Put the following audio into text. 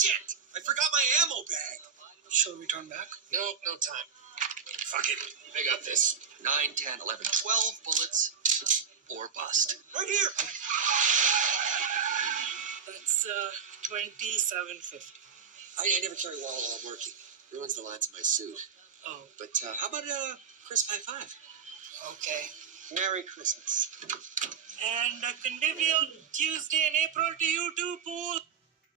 Shit! I forgot my ammo bag. Shall we turn back? Nope, no time. Fuck it. I got this. 9, 10, 11, 12 bullets or bust. Right here. That's 2750. I never carry a wallet while I'm working. Ruins the lines of my suit. Oh, But how about a crisp high five? okay. Merry Christmas. And a convivial Tuesday in April to you too, Paul.